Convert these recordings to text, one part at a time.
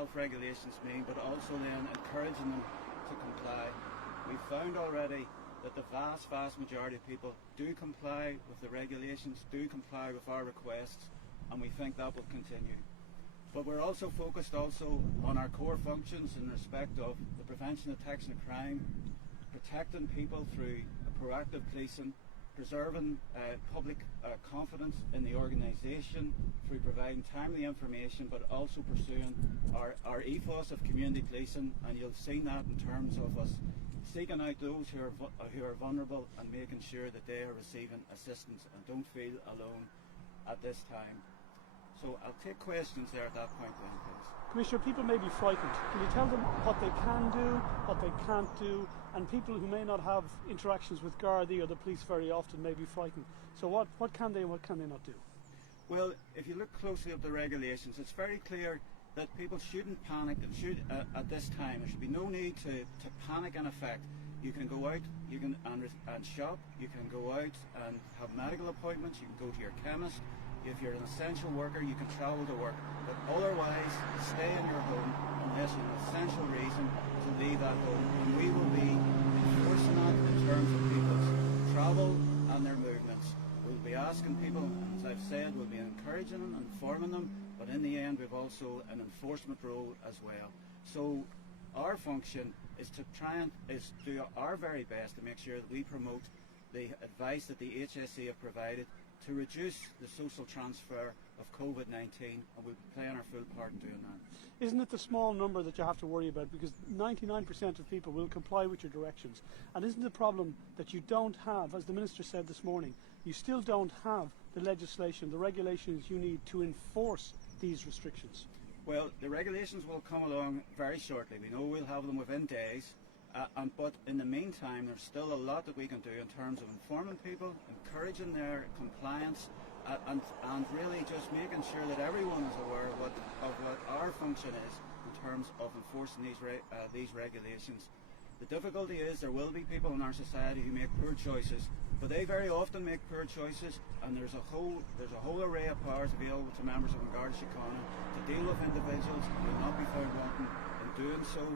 health regulations mean, but also then encouraging them to comply. We've found already that the vast majority of people do comply with the regulations, do comply with our requests, and we think that will continue. But we're also focused on our core functions in respect of the prevention, detection of crime, protecting people through proactive policing, preserving public confidence in the organisation through providing timely information, but also pursuing our ethos of community policing, and you'll have seen that in terms of us seeking out those who are vulnerable and making sure that they are receiving assistance and don't feel alone at this time. So I'll take questions there at that point then, please. Commissioner, people may be frightened. Can you tell them what they can do, what they can't do? And people who may not have interactions with Gardaí or the police very often may be frightened. So what can they and what can they not do? Well, if you look closely at the regulations, it's very clear that people shouldn't panic and at this time. There should be no need to panic in effect. You can go out, you can and shop, you can go out and have medical appointments, you can go to your chemist. If you're an essential worker, you can travel to work, but otherwise stay in your home unless you have an essential reason to leave that home. And we will be enforcing that in terms of people's travel and their movements. We'll be asking people, as I've said, we'll be encouraging them, informing them, but in the end we've also an enforcement role as well. So our function is to do our very best to make sure that we promote the advice that the HSE have provided to reduce the social transfer of COVID-19, and we'll be playing our full part in doing that. Isn't it the small number that you have to worry about? Because 99% of people will comply with your directions. And isn't the problem that you don't have, as the Minister said this morning, you still don't have the legislation, the regulations you need to enforce these restrictions? Well, the regulations will come along very shortly. We know we'll have them within days. But in the meantime, there's still a lot that we can do in terms of informing people, encouraging their compliance, and really just making sure that everyone is aware of what our function is in terms of enforcing these regulations. The difficulty is there will be people in our society who make poor choices, but they very often make poor choices, and there's a whole array of powers available to members of the Garda Síochána to deal with individuals who will not be found wanting in doing so.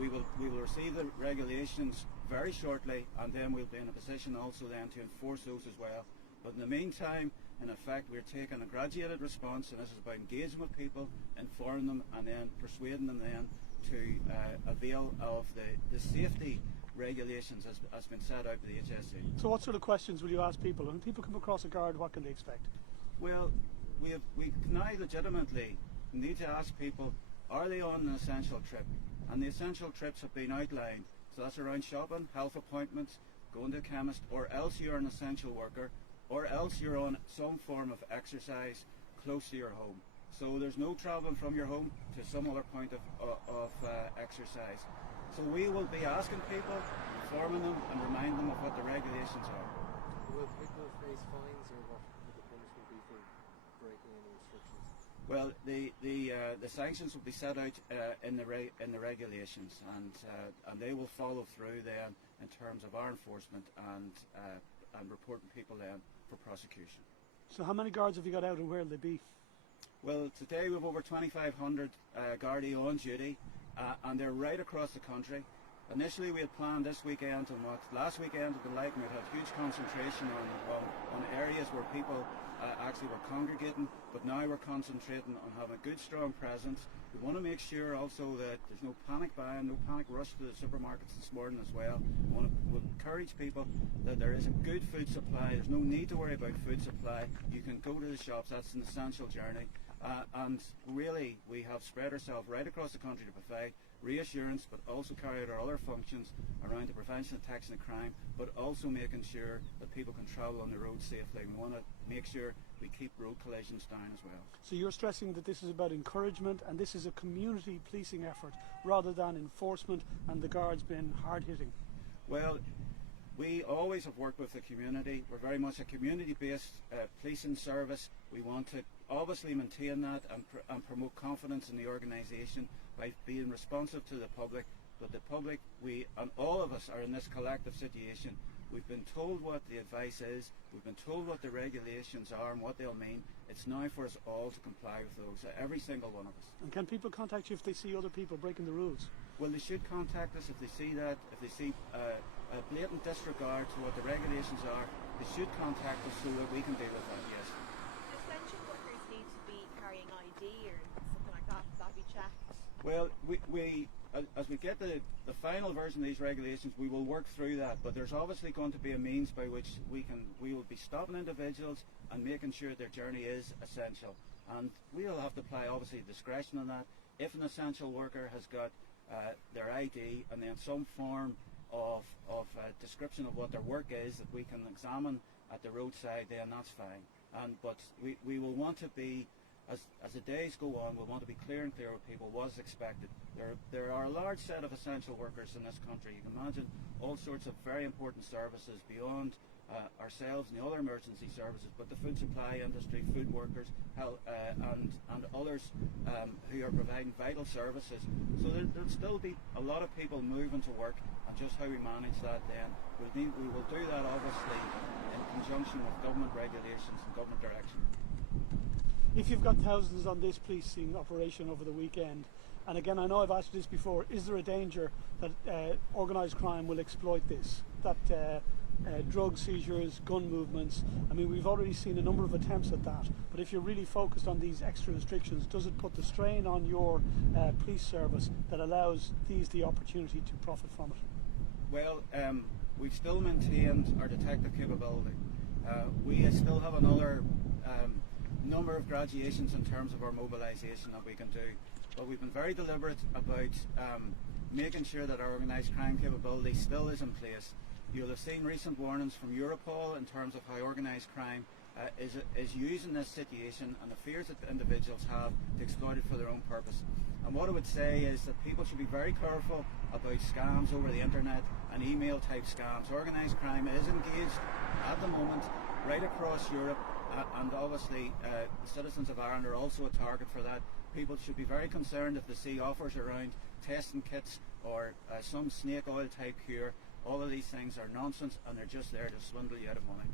We will receive the regulations very shortly, and then we'll be in a position also then to enforce those as well. But in the meantime, in effect, we're taking a graduated response, and this is about engaging with people, informing them, and then persuading them then to avail of the safety regulations as been set out by the HSE. So what sort of questions will you ask people? When people come across a guard, what can they expect? Well, we now legitimately need to ask people, are they on an essential trip? And the essential trips have been outlined. So that's around shopping, health appointments, going to a chemist, or else you're an essential worker, or else you're on some form of exercise close to your home. So there's no travelling from your home to some other point of exercise. So we will be asking people, informing them, and reminding them of what the regulations are. Will people face fines, or what would the punishment be for breaking any restrictions? Well, the sanctions will be set out in the regulations, and they will follow through then in terms of our enforcement and reporting people then for prosecution. So how many guards have you got out, and where will they be? Well, today we have over 2,500 Gardaí on duty, and they're right across the country. Initially we had planned this weekend and what last weekend had been like, and we'd had huge concentration on areas where people actually were congregating, but now we're concentrating on having a good strong presence. We want to make sure also that there's no panic buying, no panic rush to the supermarkets this morning as well. We want to encourage people that there is a good food supply. There's no need to worry about food supply. You can go to the shops, that's an essential journey. And really we have spread ourselves right across the country to provide reassurance, but also carry out our other functions around the prevention and detection of crime, but also making sure that people can travel on the road safely. We want to make sure we keep road collisions down as well. So you're stressing that this is about encouragement, and this is a community policing effort rather than enforcement and the guards being hard-hitting? Well, we always have worked with the community. We're very much a community-based policing service. We want to obviously maintain that and promote confidence in the organisation by being responsive to the public. But the public, we and all of us are in this collective situation. We've been told what the advice is, we've been told what the regulations are and what they'll mean. It's now for us all to comply with those, every single one of us. And can people contact you if they see other people breaking the rules? Well, they should contact us if they see that, if they see a blatant disregard to what the regulations are, they should contact us so that we can deal with that, yes. Essential workers need to be carrying ID or something like that. That'll be checked. Well, as we get the final version of these regulations, we will work through that. But there's obviously going to be a means by which we will be stopping individuals and making sure their journey is essential. And we'll have to apply obviously discretion on that. If an essential worker has got their ID and then some form of description of what their work is that we can examine at the roadside, then that's fine. But we will want to be, as the days go on, we'll want to be clear and clear with people what is expected. There are a large set of essential workers in this country. You can imagine all sorts of very important services beyond ourselves and the other emergency services, but the food supply industry, food workers, health, and others who are providing vital services. So there'll still be a lot of people moving to work, and just how we manage that then, we will do that obviously in conjunction with government regulations and government direction. If you've got thousands on this policing operation over the weekend, and again, I know I've asked you this before, is there a danger that organised crime will exploit this? That drug seizures, gun movements, I mean, we've already seen a number of attempts at that, but if you're really focused on these extra restrictions, does it put the strain on your police service that allows these the opportunity to profit from it? Well, we've still maintained our detective capability. We still have another number of graduations in terms of our mobilisation that we can do, but we've been very deliberate about making sure that our organised crime capability still is in place. You'll have seen recent warnings from Europol in terms of how organised crime is using this situation and the fears that the individuals have to exploit it for their own purpose. And what I would say is that people should be very careful about scams over the internet and email type scams. Organised crime is engaged at the moment right across Europe, and obviously the citizens of Ireland are also a target for that. People should be very concerned if they see offers around testing kits or some snake oil type cure. All of these things are nonsense, and they're just there to swindle you out of money.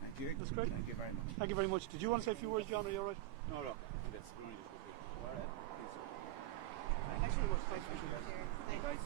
Thank you. That's great. Thank you very much. Thank you very much. Did you want to say a few words, John? Are you all right? No, that's really just Thanks very much. Thanks for guys.